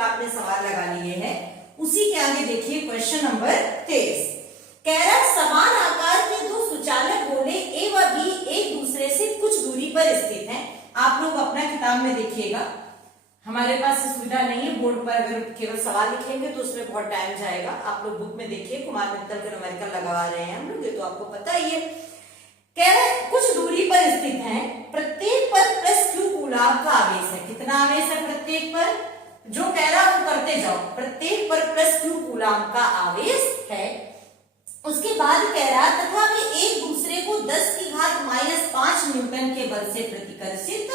तक आपने सवाल लगा लिए हैं। उसी के आगे देखिए क्वेश्चन नंबर 23। कह रहा समान आकार के दो सुचालक गोले ए व बी एक दूसरे से कुछ दूरी पर स्थित हैं। आप लोग अपना किताब में देखिएगा, हमारे पास सुविधा नहीं है बोर्ड पर अगर केवल सवाल लिखेंगे तो उसमें बहुत टाइम जाएगा। आप लोग बुक में देखिए, कुमार मित्तल के न्यूमेरिकल लगवा रहे हैं हम लोग, ये तो आपको पता ही है। कह रहे कुछ दूरी पर स्थित हैं, प्रत्येक पर प्लस क्यू कूलाम का आवेश है। कितना आवेश है प्रत्येक पर? जो कह रहा वो करते जाओ। प्रत्येक पर प्लस क्यू कूलाम का आवेश है। उसके बाद कह रहा तथा वे एक दूसरे को 10⁻⁻5 न्यूटन के बल से प्रतिकर्षित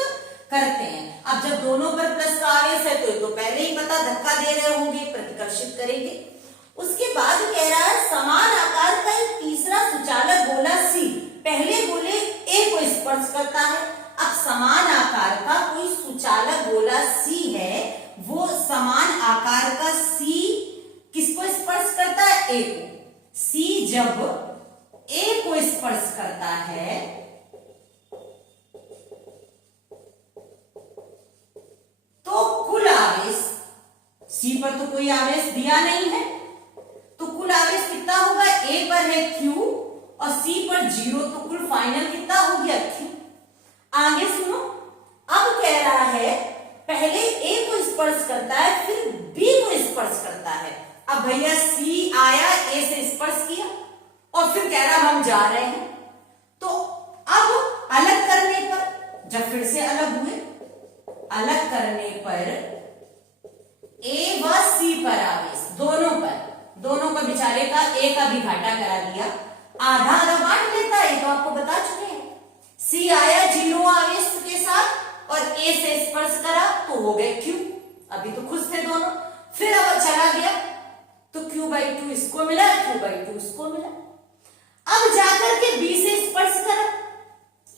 करते हैं। अब जब दोनों पर प्लस का आवेश है तो पहले ही पता, धक्का दे रहे होंगे, प्रतिकर्षित करेंगे। उसके बाद कह रहा है समान आकार का एक तीसरा सुचालक गोला सी पहले गोले ए को स्पर्श करता है। अब समान आकार का कोई सुचालक गोला सी है, वो समान आकार का सी किसको स्पर्श करता है? ए को। सी जब ए को स्पर्श करता है तो कुल आवेश, सी पर तो कोई आवेश दिया नहीं है, तो कुल आवेश कितना होगा? ए पर है Q और सी पर 0, तो कुल फाइनल कितना हो गया? Q। आगे सुनो, अब कह रहा है पहले ए को स्पर्श करता है फिर बी को स्पर्श करता है। अब भैया सी आया, ए से स्पर्श किया और फिर कह रहा हम जा रहे हैं, तो अब अलग करने पर, जब फिर से अलग हुए, अलग करने पर ए व सी पर आवेश दोनों का बेचारे का ए का भी घाटा करा दिया, आधा आधा बांट लेता है, तो आपको बता चुके हैं। सी आया 0 आवेश के साथ और ए से स्पर्श करा तो हो गए Q। अभी तो खुश थे दोनों, फिर अब चला गया तो Q/2 इसको मिला, Q/2 इसको मिला। अब जाकर के B से स्पर्श करा,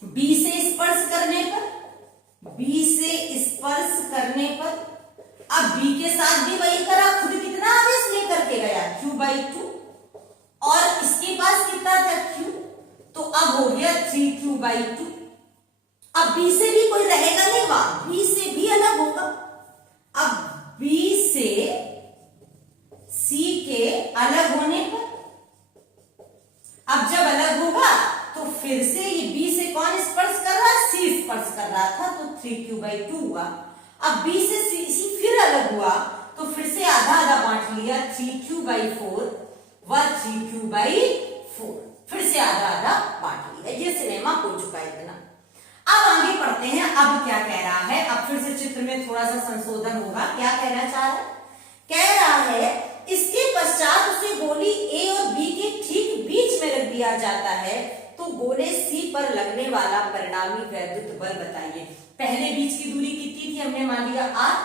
B से स्पर्श करने पर अब B के साथ भी वही करा, खुद कितना आवेश लेकर के गया? Q/2 और इसके पास कितना था? Q, तो अब हो गया 3Q/2। अब B से भी कोई रहेगा नहीं वहां, B से भी अलग होगा। अब B से C के अलग होने पर, अब जब अलग होगा तो फिर से ये B से कौन स्पर्श कर रहा? C स्पर्श कर रहा था, तो 3Q/2 हुआ। अब B से C फिर अलग हुआ तो फिर से आधा आधा बांट लिया, 3Q/4 व 3Q/4, फिर से आधा आधा बांट लिया। ये सिनेमा हो चुका है इतना। अब आगे पढ़ते हैं, अब क्या कह रहा है? अब फिर से चित्र में थोड़ा सा संशोधन होगा। क्या कहना चाह रहा है? कह रहा है इसके पश्चात उसे गोली ए और बी के ठीक बीच में रख दिया जाता है, तो गोले सी पर लगने वाला परिणामी वैद्युत बल बताइए। पहले बीच की दूरी कितनी थी? हमने मान लिया r।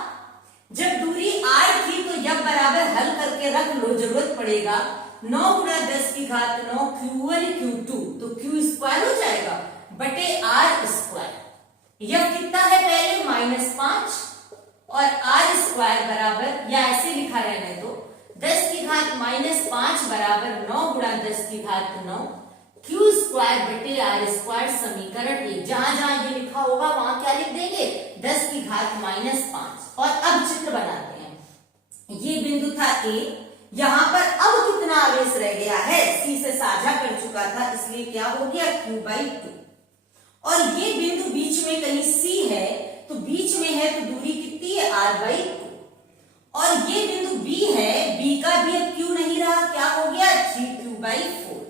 जब दूरी r थी तो जब बराबर हल करके रख लो, जरूरत पड़ेगा 9 × 10⁹ Q1 Q2, तो Q² हो जाएगा बटे r²। यह कितना है? पहले -5 और r² बराबर, या ऐसे लिखा रहने दो, 10⁻⁻5 बराबर 9 × 10⁹ Q² बटे r² समीकरण 1। जहां जहां ये लिखा होगा वहां क्या लिख देंगे? 10⁻⁻5। और अब चित्र बनाते हैं। ये बिंदु था A, यहां पर अब कितना आवेश रह गया है? C से साझा कर चुका था, इसलिए क्या हो गया? Q/2। और ये बिंदु बीच में कहीं C है, तो बीच में है तो दूरी कितनी है? r/2। और ये बिंदु B है, B का भी अब Q नहीं रहा, क्या हो गया? 3Q/4।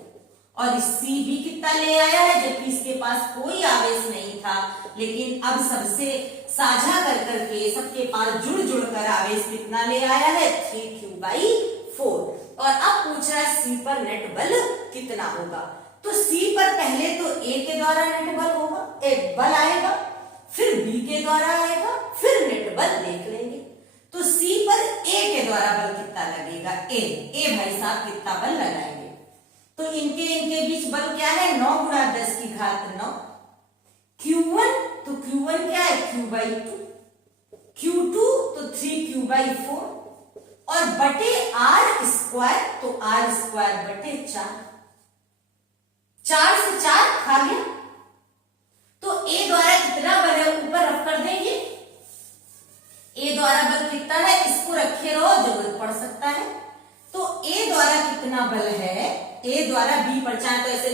और C भी कितना ले आया है, जबकि इसके पास कोई आवेश नहीं था, लेकिन अब सबसे साझा कर करके सबके पास जुड़ कर आवेश कितना ले आया है? 3Q/4। और अब पूछ रहा है C पर नेट बल कितना होगा? तो C पर पहले तो A के द्वारा नेट बल होगा, एक बल आएगा, फिर B के द्वारा आएगा, फिर नेट बल देख लेंगे। तो C पर A के द्वारा बल कितना लगेगा? A भाई साहब कितना बल लगाएंगे? तो इनके बीच बल क्या है? 9 × 10⁹ Q1, तो Q1 क्या है? Q/2, Q2 तो 3Q/4 और बटे r², तो r² बटे 4। 4 से 4 खा गया, तो A द्वारा कितना बल है ऊपर रख कर देंगे। A द्वारा बल कितना है? इसको रख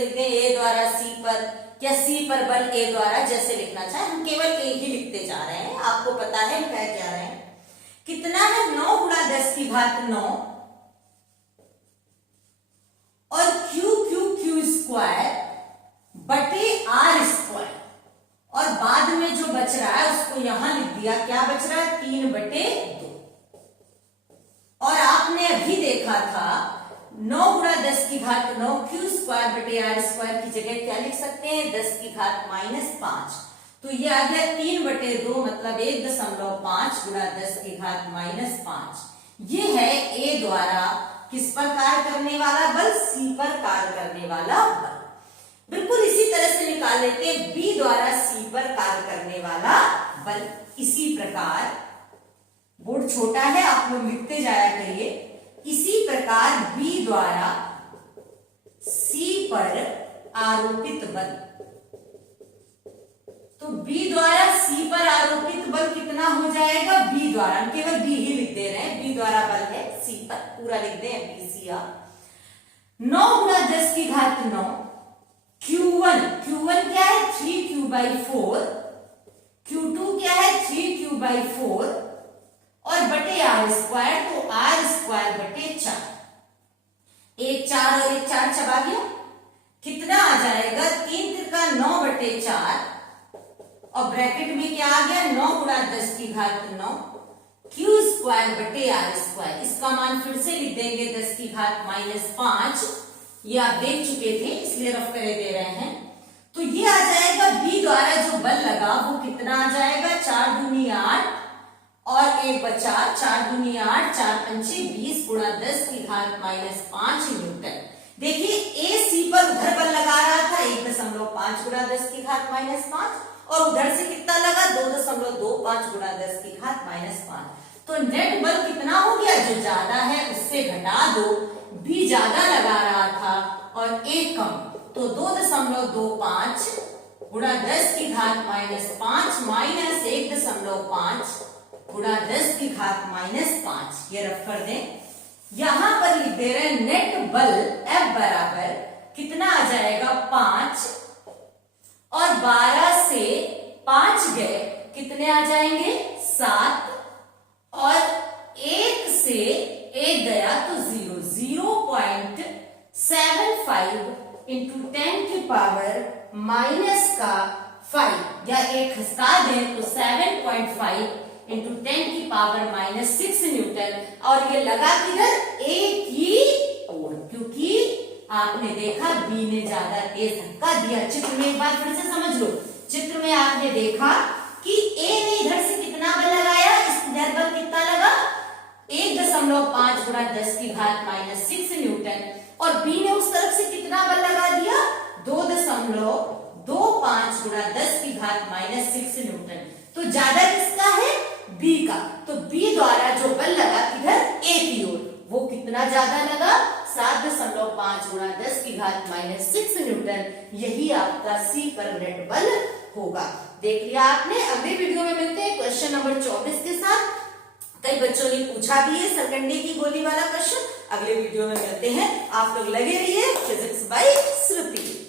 लिखते हैं ए द्वारा सी पर, या सी पर बल ए द्वारा, जैसे लिखना चाहे, हम केवल ए ही लिखते जा रहे हैं, आपको पता है हम कह क्या रहे हैं। कितना है 9 गुणा 10 की घात 9 और क्यू स्क्वायर बटे आर स्क्वायर, और बाद में जो बच रहा है उसको यहां लिख दिया, क्या बच रहा है 3/2। और आपने अभी देखा था 9 गुणा 10 की घात 9 क्यू स्क्वायर बटे आर स्क्वायर की जगह क्या लिख सकते हैं 10 की घात -5, तो ये आ गया 3/2 मतलब 1.5 गुणा 10 की घात -5। ये है ए द्वारा किस पर कार्य करने वाला बल, सी पर कार्य करने वाला बल। बिल्कुल इसी तरह से निकाल लेते हैं बी द्वारा सी पर कार्य करने वाला बल। इसी प्रकार, बोर्ड छोटा है आप लोग लिखते जाया करिए, इसी प्रकार बी द्वारा सी पर आरोपित बल, तो बी द्वारा सी पर आरोपित बल कितना हो जाएगा, बी द्वारा, हम केवल बी ही लिख दे रहे हैं, बी द्वारा बल है सी पर, पूरा लिख दें बी सी आर। 9 गुणा 10 की घात 9 Q1 क्या है 3Q/4, Q2 क्या है 3Q/4 और बटे आर स्क्वायर, तो आर स्क्वायर बटे 4, एक 4 और एक 4 चबा गया, कितना आ जाएगा 3 त्रिका 9/4 और ब्रैकेट में क्या आ गया 9 गुणा 10 की घात 9 क्यू स्क्वायर बटे आर स्क्वायर। इसका मान फिर से लिख देंगे 10 की घात -5, ये आप देख चुके थे इसलिए रफ करे दे रहे हैं। तो ये आ जाएगा बी द्वारा जो बल लगा वो कितना आ जाएगा 4 दूनी 8 और एक बचा 4 दूनी 8, 4 पंचे 20 गुणा 10 की घात -5 न्यूटन। देखिए ए सी पर उधर बल लगा रहा था 1.5 गुणा 10 की घात -5 और उधर से कितना लगा 2.25 गुणा 10 की घात -5। तो नेट बल कितना हो गया, जो ज्यादा है उससे घटा दो, बी ज्यादा लगा रहा था और ए कम, तो 2.25 गुणा 10 की घात -5 माइनस 1.5 गुणा 10 की घात -5, ये रफ कर दें। यहां पर लिख दे रहे हैं नेट बल F बराबर कितना आ जाएगा 5 और 12 से 5 गए कितने आ जाएंगे 7 और 1 से 1 गया तो 0.75 इंटू 10 की पावर -5 या 1 खसका दें तो 7.5 इंटू 10 की पावर -6 न्यूटन। और ये लगा किधर ए की ओर, क्योंकि आपने देखा बी ने ज्यादा तेज धक्का दिया। चित्र में एक बार फिर से समझ लो, चित्र में आपने देखा कि ए ने इधर से कितना बल लगाया, इधर बल कितना लगा 1.5 गुणा 10 की घात -6 न्यूटन और बी ने उस तरफ से कितना बल लगा दिया 2.25 गुणा 10 की घात -6 न्यूटन। तो ज्यादा किसका है बी का, तो बी द्वारा जो बल लगा किधर ए की ओर वो कितना ज्यादा लगा 7.5 गुणा 10 की घात -6 न्यूटन। यही आपका सी पर नेट बल होगा। देख लिया आपने। अगले वीडियो में मिलते हैं क्वेश्चन नंबर 24 के साथ। कई बच्चों ने पूछा भी है सरकंडे की गोली वाला क्वेश्चन। अगले वीडियो में मिलते हैं, आप लोग लगे रहिए। फिजिक्स बाय श्रुति।